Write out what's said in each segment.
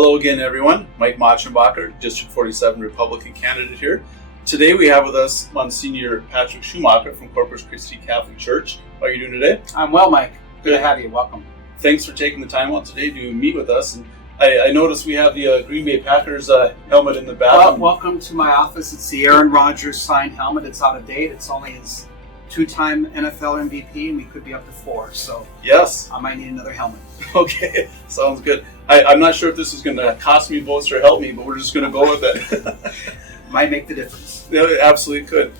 Hello again, everyone. Mike Schumacher, District 47 Republican candidate here. Today we have with us Monsignor Schumacher from Corpus Christi Catholic Church. How are you doing today? I'm well, Mike. Good to have you. Welcome. Thanks for taking the time out today to meet with us. And I noticed we have the Green Bay Packers helmet in the back. Well, welcome to my office. It's the Aaron Rodgers signed helmet. It's out of date. It's only his two-time NFL MVP, and we could be up to 4. So yes, I might need another helmet. Okay, sounds good. I'm not sure if this is going to cost me votes or help me, but we're just going to go with it. Might make the difference. Yeah, it absolutely could.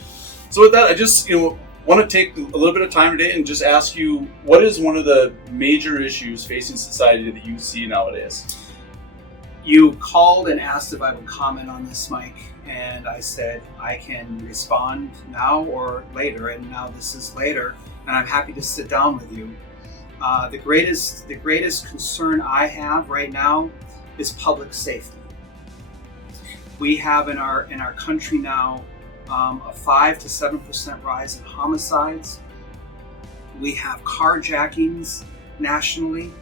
So with that, I just want to take a little bit of time today and just ask you, what is one of the major issues facing society that you see nowadays? You called and asked if I would comment on this, Mike, and I said I can respond now or later, and now this is later, and I'm happy to sit down with you. The greatest concern I have right now is public safety. We have in our country now a 5 to 7% rise in homicides. We have carjackings nationally.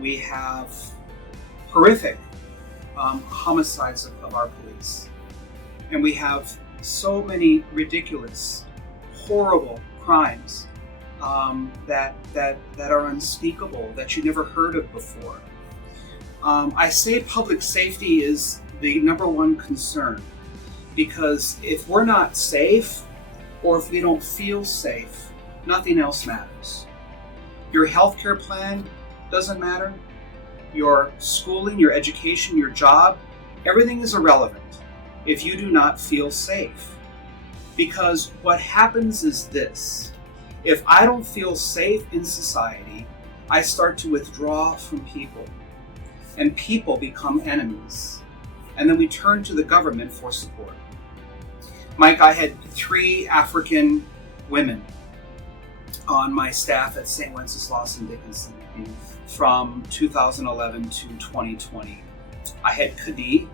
We have horrific homicides of our police. And we have so many ridiculous, horrible crimes that are unspeakable, that you never heard of before. I say public safety is the number one concern, because if we're not safe, or if we don't feel safe, nothing else matters. Your healthcare plan doesn't matter. Your schooling, your education, your job, everything is irrelevant if you do not feel safe. Because what happens is this: if I don't feel safe in society, I start to withdraw from people, and people become enemies. And then we turn to the government for support. Mike, I had 3 African women on my staff at St. Wenceslaus and Dickinson from 2011 to 2020. I had Kadi.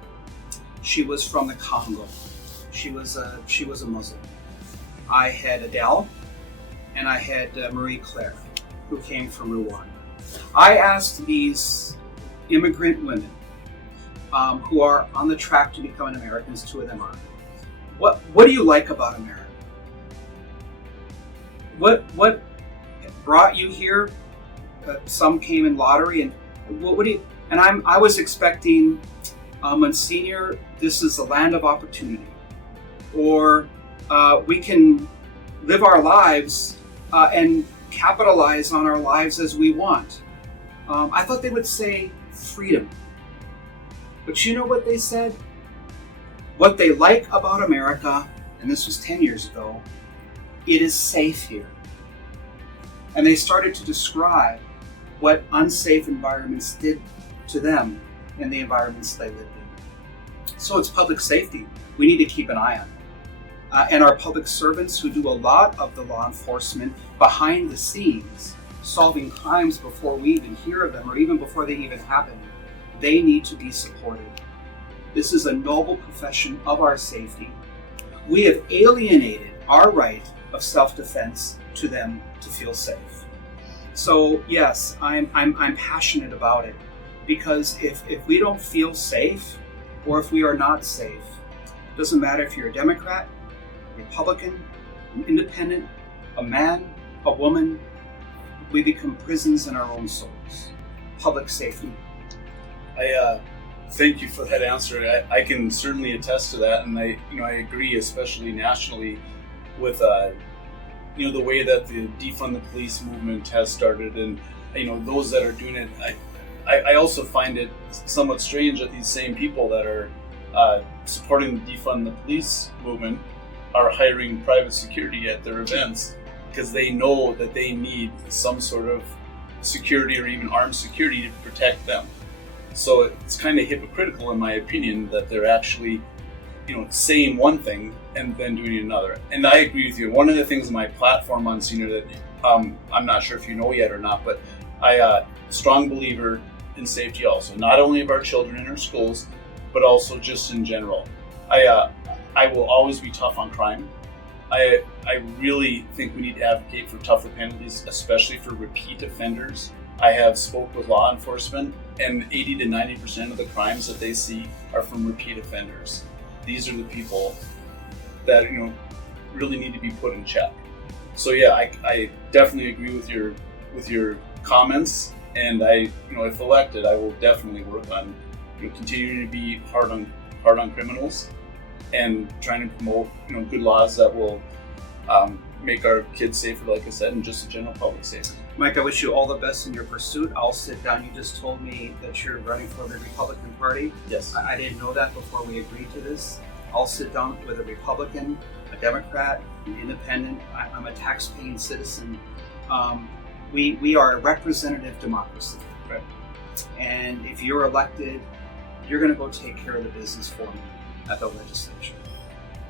She was from the Congo. She was a Muslim. I had Adele, and I had Marie Claire, who came from Rwanda. I asked these immigrant women who are on the track to becoming Americans, 2 of them are, what do you like about America? What brought you here? Some came in lottery, and what do you? And I was expecting, Monsignor, this is the land of opportunity, or we can live our lives and capitalize on our lives as we want. I thought they would say freedom. But you know what they said? What they like about America, and this was 10 years ago, it is safe here. And they started to describe what unsafe environments did to them in the environments they lived in. So it's public safety we need to keep an eye on. And our public servants who do a lot of the law enforcement behind the scenes, solving crimes before we even hear of them or even before they even happen, they need to be supported. This is a noble profession of our safety. We have alienated our right of self-defense to them to feel safe. So yes, I'm passionate about it, because if we don't feel safe, or if we are not safe, it doesn't matter if you're a Democrat, Republican, an independent, a man, a woman, we become prisons in our own souls. Public safety. I thank you for that answer. I can certainly attest to that, and I agree, especially nationally, with the way that the defund the police movement has started, and those that are doing it. I also find it somewhat strange that these same people that are supporting the defund the police movement are hiring private security at their events, because they know that they need some sort of security or even armed security to protect them. So it's kind of hypocritical, in my opinion, that they're actually, saying one thing and then doing another. And I agree with you. One of the things in my platform, Monsignor, that I'm not sure if you know yet or not, but I strong believer in safety also, not only of our children in our schools, but also just in general. I will always be tough on crime. I really think we need to advocate for tougher penalties, especially for repeat offenders. I have spoke with law enforcement and 80 to 90% of the crimes that they see are from repeat offenders. These are the people that really need to be put in check. So yeah, I definitely agree with your comments, and if elected, I will definitely work on continuing to be hard on criminals and trying to promote good laws that will make our kids safer, like I said, and just the general public safer. Mike, I wish you all the best in your pursuit. I'll sit down. You just told me that you're running for the Republican Party. Yes. I didn't know that before we agreed to this. I'll sit down with a Republican, a Democrat, an independent. I'm a tax-paying citizen. We are a representative democracy. Right. And if you're elected, you're going to go take care of the business for me at the legislature.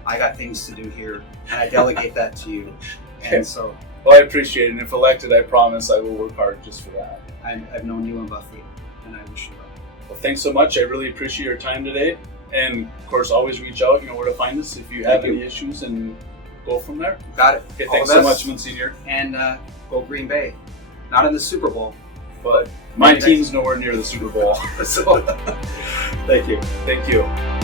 I got things to do here, and I delegate that to you. And so, well, I appreciate it. And if elected, I promise I will work hard just for that. I've known you in Buffalo, and I wish you well. Well, thanks so much. I really appreciate your time today. And of course, always reach out. You know where to find us if you have any issues, and go from there. Got it. Okay, thanks so much, Monsignor. And go Green Bay. Not in the Super Bowl, but my team's nowhere near the Super Bowl. So, thank you. Thank you.